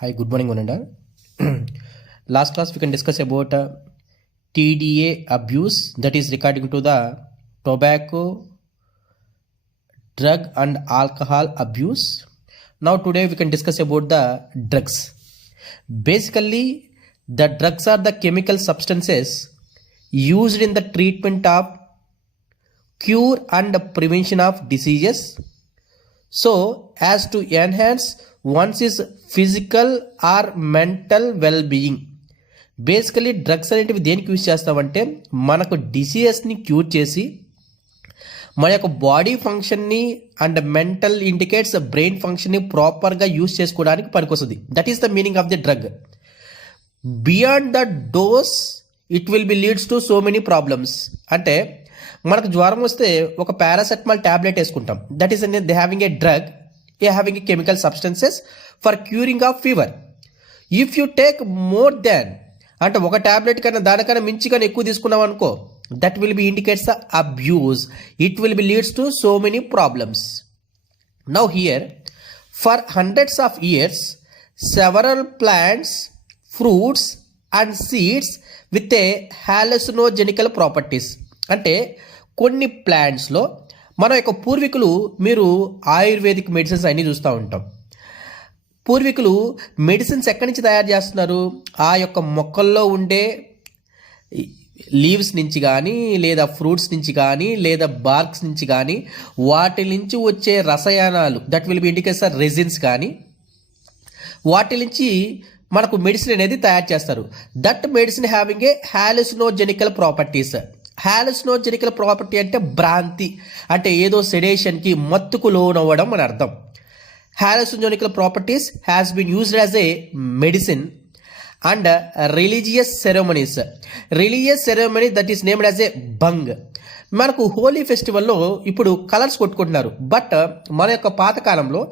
Hi, good morning, Vananda. Last class we can discuss about TDA abuse, that is regarding to the tobacco, drug and alcohol abuse. Now today we can discuss about the drugs. Basically, the drugs are the chemical substances used in the treatment of cure and prevention of diseases, so as to enhance one's physical are mental well being. Basically drugs అనేటివి దేనికి use చేస్తామంటే మనకు డిసీజెస్ని cure చేసి మన యొక్క body ఫంక్షన్ని and mental indicates brain ఫంక్షన్ని ప్రాపర్గా యూజ్ చేసుకోవడానికి పనికొస్తుంది. That is the meaning of the drug. Beyond the dose it will be leads to so many problems. అంటే మనకు జ్వరం వస్తే ఒక పారాసెటమాల్ ట్యాబ్లెట్ వేసుకుంటాం. That is they having A drug, having a chemical substances for curing of fever. If you take more than అంటే ఒక tablet కన్నా దానికన్నా మించి కానీ ఎక్కువ తీసుకున్నాం అనుకో, that will be indicates the abuse. It will be leads to so many problems. Now here for hundreds of years several plants, fruits and seeds with a hallucinogenical properties. అంటే కొన్ని ప్లాంట్స్లో మన యొక్క పూర్వీకులు, మీరు ఆయుర్వేదిక్ మెడిసిన్స్ అన్నీ చూస్తూ ఉంటాం. పూర్వీకులు మెడిసిన్స్ ఎక్కడి నుంచి తయారు చేస్తున్నారు? ఆ యొక్క మొక్కల్లో ఉండే లీవ్స్ నుంచి కానీ, లేదా ఫ్రూట్స్ నుంచి కానీ, లేదా బార్క్స్ నుంచి కానీ, వాటి నుంచి వచ్చే రసాయనాలు, that will be indicates resins కానీ, వాటి నుంచి మనకు మెడిసిన్ అనేది తయారు చేస్తారు. That medicine having a hallucinogenical properties. Hallucinogenical property అంటే భ్రాంతి, అంటే ఏదో సెడేషన్కి, మత్తుకు లోనవ్వడం అని అర్థం. Hallucinogenical properties has been used as a medicine and religious ceremonies. Religious ceremony that is named as a bhang. మనకు హోలీ ఫెస్టివల్లో ఇప్పుడు కలర్స్ కొట్టుకుంటున్నారు, బట్ మన యొక్క పాతకాలంలో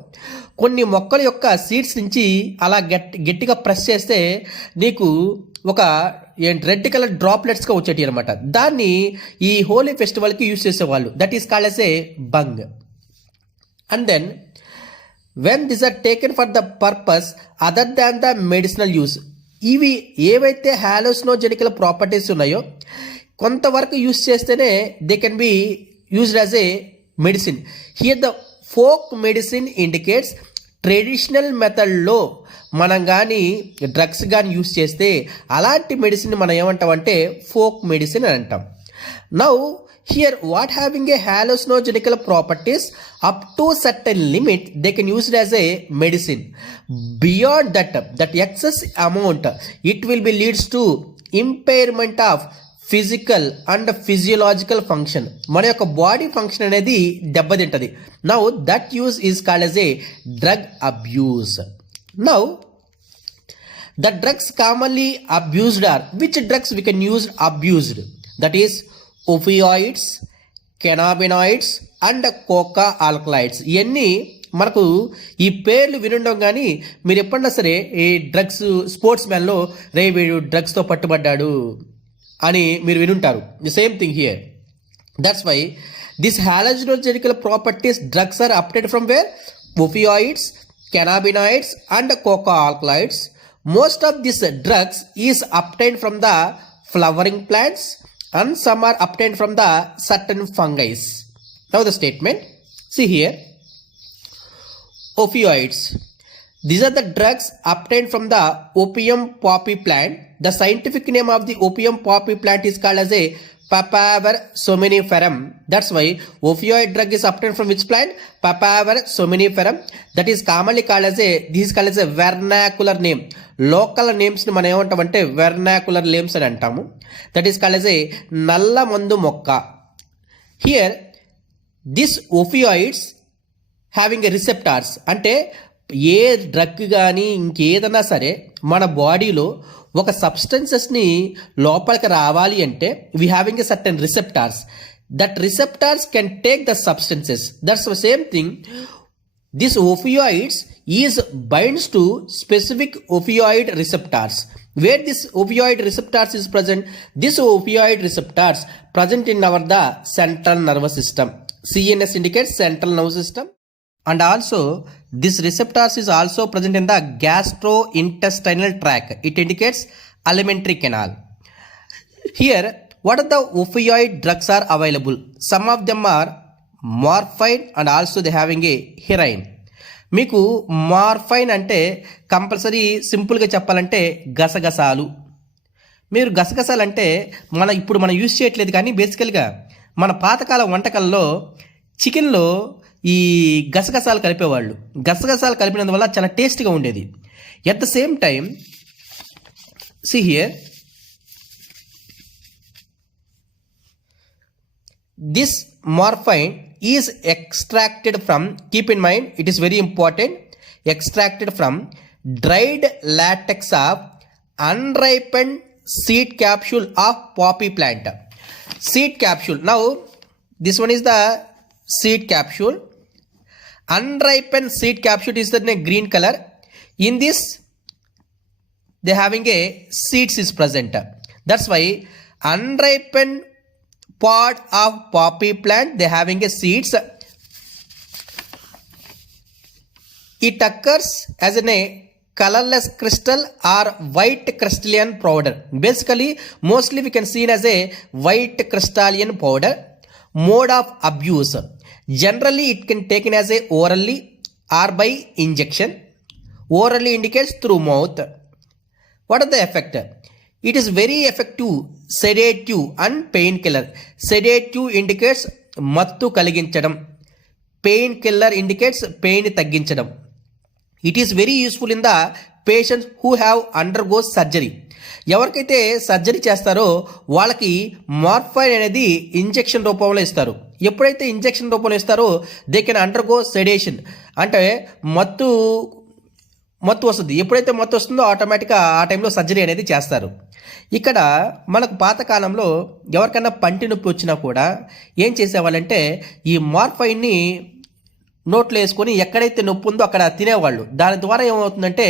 కొన్ని మొక్కల యొక్క సీడ్స్ నుంచి అలా గట్టిగా ప్రెస్ చేస్తే నీకు ఒక రెడ్ కలర్ డ్రాప్లెట్స్గా వచ్చేటి అనమాట. దాన్ని ఈ హోలీ ఫెస్టివల్కి యూజ్ చేసేవాళ్ళు. That is called as a bhang. And then when this are taken for the purpose other than the medicinal use, ఇవి ఏవైతే హాలోసినోజెనికల్ ప్రాపర్టీస్ ఉన్నాయో కొంతవరకు యూజ్ చేస్తేనే they can be used as a medicine. Here the folk medicine indicates traditional మెథడ్లో మనం కానీ drugs కానీ use చేస్తే అలాంటి మెడిసిన్ మనం ఏమంటామంటే ఫోక్ మెడిసిన్ అని అంటాం. Now here what having a hallucinogenical properties up to certain limit they can used as a medicine. Beyond that excess amount it will be leads to impairment of physical and physiological function. మన యొక్క body function అనేది దెబ్బతింటది. Now that use is called as a drug abuse. Now, the drugs commonly abused are, which drugs we can use abused? That is opioids, cannabinoids and coca alkaloids. ఇవన్నీ మనకు ఈ పేర్లు వినుండం, కానీ మీరు ఎప్పుడన్నా సరే ఈ డ్రగ్స్ స్పోర్ట్స్ మ్యాన్లో రే వీడు డ్రగ్స్తో పట్టుబడ్డాడు అని మీరు వినుంటారు. The same thing here. That's why this hallucinogenical properties drugs are uptaked from where? opioids, cannabinoids and coca alkaloids. Most of these drugs is obtained from the flowering plants and some are obtained from the certain fungi. Now the statement, see here, opioids, these are the drugs obtained from the opium poppy plant. The scientific name of the opium poppy plant is called as a Papaver somniferum. That's why opioid drug is obtained from which plant? Papaver somniferum. That is commonly called as a vernacular name. Local names ని మనం ఏమంటామంటే vernacular names అని అంటాము. That is called as a నల్ల మందు మొక్క. Here this opioids having a receptors, అంటే ఏ drug కానీ ఇంకేదన్నా సరే మన బాడీలో ఒక సబ్స్టెన్సెస్ని లోపలికి రావాలి అంటే we having a certain receptors. That receptors can take the substances. That's the same thing. This opioids is binds to specific opioid receptors. Where this opioid receptors is present? This opioid receptors present in our the central nervous system. CNS indicates central nervous system. and also this receptors is also present in the gastrointestinal tract. It indicates alimentary canal. Here, what are the opioid drugs are available? Some of them are morphine and also they having a heroin. మీకు morphine అంటే compulsory సింపుల్గా చెప్పాలంటే గసగసాలు. మీరు గసగసాలు అంటే ఇప్పుడు మనం యూజ్ చేయట్లేదు, కానీ బేసికల్గా మన పాతకాల వంటకాల్లో చికెన్లో ఈ గసగసాలు కలిపేవాళ్ళు. గసగసాలు కలిపినందువల్ల చాలా టేస్ట్గా ఉండేది. At the same time see here, this morphine is extracted from, keep in mind it is very important, extracted from dried latex of unripened seed capsule of poppy plant. Seed capsule, now this one is the seed capsule. Unripened seed capsule is the green color. In this they having a seeds is present. That's why unripened pod of poppy plant they having a seeds. It occurs as a colorless crystal or white crystalline powder. Basically mostly we can see it as a white crystalline powder. Mode of abuse, generally it can taken as a orally or by injection. Orally indicates through mouth. What are the effect? It is very effective sedative and painkiller. Sedative indicates మత్తు కలిగించడం, pain killer indicates pain తగ్గించడం. It is very useful in the patients who have undergo surgery. ఎవరికైతే surgery చేస్తారో వాళ్ళకి morphine అనేది injection రూపంలో ఇస్తారు. ఎప్పుడైతే ఇంజెక్షన్ రూపంలో ఇస్తారో దే కెన్ అండర్గో సెడేషన్, అంటే మత్తు వస్తుంది. ఎప్పుడైతే మత్తు వస్తుందో ఆటోమేటిక్గా ఆ టైంలో సర్జరీ అనేది చేస్తారు. ఇక్కడ మనకు పాతకాలంలో ఎవరికైనా పంటి నొప్పి వచ్చినా కూడా ఏం చేసేవాళ్ళంటే ఈ మార్ఫైన్ని నోట్లో వేసుకొని ఎక్కడైతే నొప్పి ఉందో అక్కడ తినేవాళ్ళు. దాని ద్వారా ఏమవుతుందంటే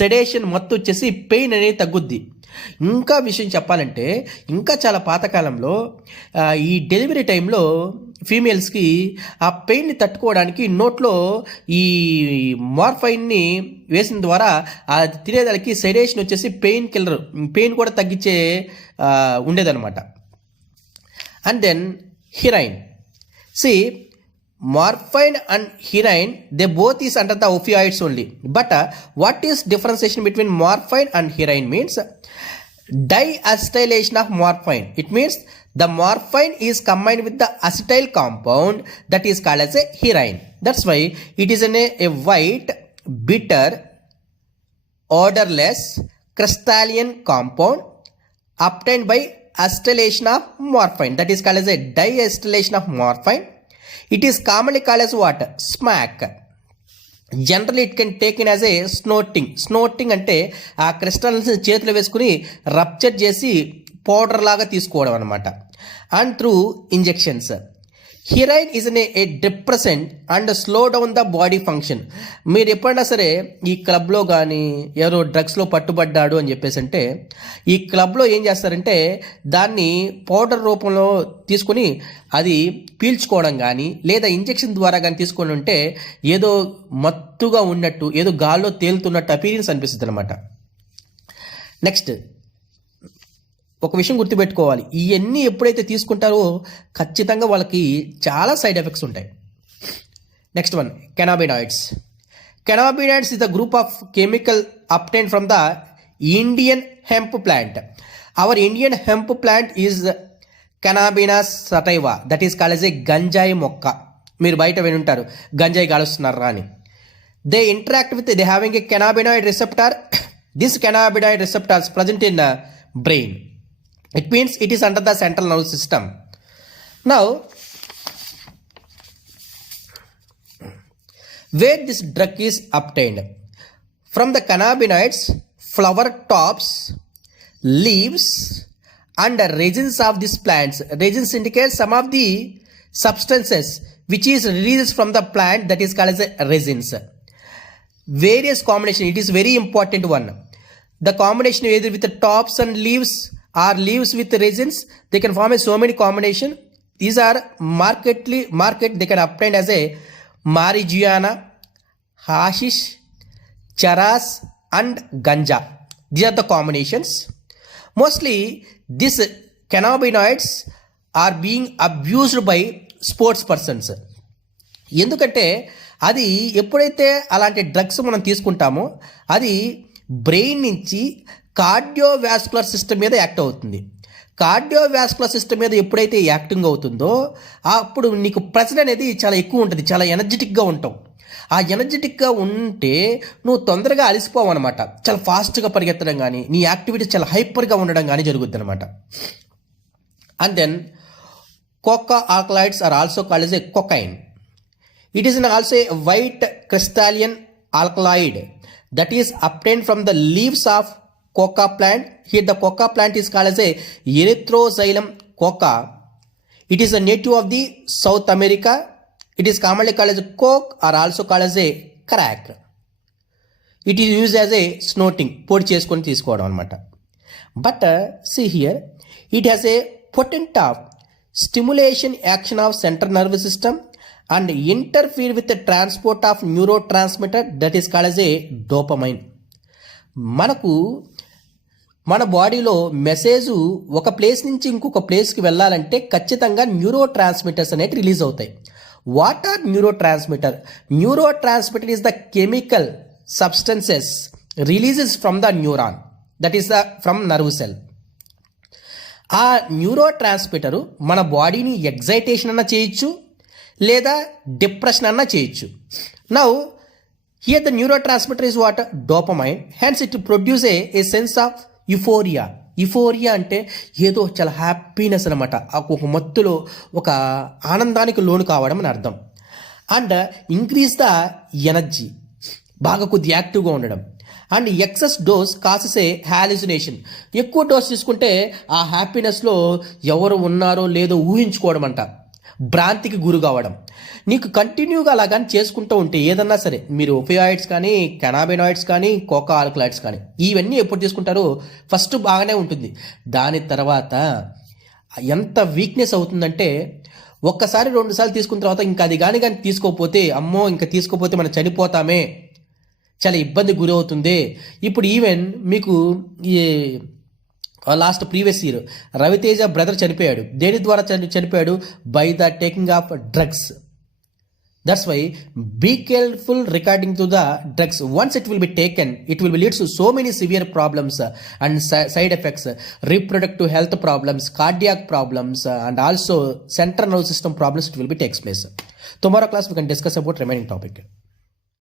సెడేషన్ మత్తు వచ్చేసి పెయిన్ అనేది తగ్గుద్ది. ఇంకా విషయం చెప్పాలంటే ఇంకా చాలా పాతకాలంలో ఈ డెలివరీ టైంలో ఫీమేల్స్కి ఆ పెయిన్ని తట్టుకోవడానికి నోట్లో ఈ మార్ఫైన్ని వేసిన ద్వారా ఆ తినేదానికి సెడేషన్ వచ్చేసి పెయిన్ కిల్లర్, పెయిన్ కూడా తగ్గించే ఉండేదన్నమాట. And then heroin. See, morphine and heroin, they both is under the opioids only. But what is differentiation between morphine and heroin means diacetylation of morphine. It means the morphine is combined with the acetyl compound that is called as a heroin. That's why it is a white, bitter, odorless, crystalline compound obtained by acetylation of morphine, that is called as a diacetylation of morphine. It is commonly called as what? Smack. Generally it can taken as a snorting అంటే ఆ crystals చేతిలో వేసుకుని rupture చేసి powder లాగా తీసుకోవడం అనమాట. And through injections. Heroin is a depressant and slow down the body function. మీరు ఎప్పుడైనా సరే ఈ క్లబ్లో కానీ ఎవరో డ్రగ్స్లో పట్టుబడ్డాడు అని చెప్పేసి అంటే ఈ క్లబ్లో ఏం చేస్తారంటే దాన్ని పౌడర్ రూపంలో తీసుకొని అది పీల్చుకోవడం కానీ లేదా ఇంజెక్షన్ ద్వారా కానీ తీసుకొని ఉంటే ఏదో మత్తుగా ఉన్నట్టు, ఏదో గాల్లో తేలుతున్నట్టు అపీరియన్స్ అనిపిస్తుంది అనమాట. నెక్స్ట్ ఒక విషయం గుర్తుపెట్టుకోవాలి, ఇవన్నీ ఎప్పుడైతే తీసుకుంటారో ఖచ్చితంగా వాళ్ళకి చాలా సైడ్ ఎఫెక్ట్స్ ఉంటాయి. Next one, cannabinoids. Cannabinoids is the group of chemical obtained from the Indian hemp plant. Our Indian hemp plant is cannabis sativa, that is called as a గంజాయి మొక్క. మీరు బయట వినుంటారు గంజాయి కాలుస్తున్నారు అని. They interact with, they having a cannabinoid receptor. This cannabinoid receptors present in brain. It means it is under the central nervous system. Now, where this drug is obtained? From the cannabinoids, flower tops, leaves and resins of these plants. Resins indicate some of the substances which is released from the plant, that is called as resins. Various combination, it is very important one. The combination either with the tops and leaves or leaves with resins, they can form so many combination. These are market they can obtain as a marijuana, hashish, charas and ganja. These are the combinations. Mostly these cannabinoids are being abused by sports persons. ఎందుకంటే అది ఎప్పుడైతే అలాంటి drugs మనం తీసుకుంటామో అది brain నుంచి cardiovascular system మీద act అవుతుంది. కార్డియోవాస్కులర్ సిస్టమ్ మీద ఎప్పుడైతే యాక్టింగ్ అవుతుందో అప్పుడు నీకు ప్రెషర్ అనేది చాలా ఎక్కువ ఉంటుంది, చాలా ఎనర్జెటిక్గా ఉంటావు. ఆ ఎనర్జెటిక్గా ఉంటే నువ్వు తొందరగా అలసిపోవు అనమాట. చాలా ఫాస్ట్గా పరిగెత్తడం కానీ నీ యాక్టివిటీస్ చాలా హైపర్గా ఉండడం కానీ జరుగుద్ది అనమాట. And then coca alkaloids are also called as a cocaine. It is also a white crystalline alkaloid that is obtained from the leaves of coca plant. Here the coca plant is called as a Erythroxylum coca. It is a native of the South America. It is commonly called as coke or also called as a crack. It is used as a snorting, పొడి చేసుకొని తీసుకోవడం అనమాట. But see here, it has a potent of stimulation action of central nervous system and interfere with the transport of neurotransmitter that is called as a dopamine. మనకు మన బాడీలో message ఒక place నుంచి ఇంకొక ప్లేస్కి వెళ్ళాలంటే ఖచ్చితంగా న్యూరో ట్రాన్స్మిటర్స్ అనేవి రిలీజ్ అవుతాయి. What are neurotransmitter? Neurotransmitter is the chemical substances releases from the neuron, that is the from nerve cell. ఆ న్యూరో ట్రాన్స్మిటరు మన బాడీని ఎగ్జైటేషన్ అన్నా చేయొచ్చు లేదా డిప్రెషన్ అన్నా చేయొచ్చు. Now here the neurotransmitter is what? Dopamine. Hence it produce a sense of euphoria. Euphoria అంటే ఏదో చాలా హ్యాపీనెస్ అనమాట, ఒక మత్తులో ఒక ఆనందానికి లోను కావడం అని అర్థం. అండ్ ఇంక్రీజ్ ద ఎనర్జీ, బాగా కొద్ది యాక్టివ్గా ఉండడం. And excess dose causes A hallucination. ఎక్కువ డోస్ తీసుకుంటే ఆ హ్యాపీనెస్లో ఎవరు ఉన్నారో లేదో ఊహించుకోవడం అంట, భ్రాంతికి గురి కావడం. నీకు కంటిన్యూగా అలాగని చేసుకుంటూ ఉంటే ఏదన్నా సరే, మీరు ఒపియాయిడ్స్ కానీ కెనాబినాయిడ్స్ కానీ కోకా ఆల్కలాయిడ్స్ కానీ ఇవన్నీ ఎప్పుడు తీసుకుంటారో ఫస్ట్ బాగానే ఉంటుంది. దాని తర్వాత ఎంత వీక్నెస్ అవుతుందంటే ఒక్కసారి 2 సార్లు తీసుకున్న తర్వాత ఇంకా అది కానీ తీసుకోకపోతే అమ్మో ఇంకా తీసుకోకపోతే మనం చనిపోతామే, చాలా ఇబ్బంది గురి అవుతుంది. ఇప్పుడు ఈవెన్ మీకు ఈ last previous year Raviteja brother చనిపోయాడు. దేని ద్వారా చనిపోయాడు? By the taking off drugs. That's why be careful regarding to the drugs. Once it will be taken, it will be leads to so many severe problems and side effects, reproductive health problems, cardiac problems and also central nerve system problems. It will be takes place. Tomorrow class we can discuss about remaining topic.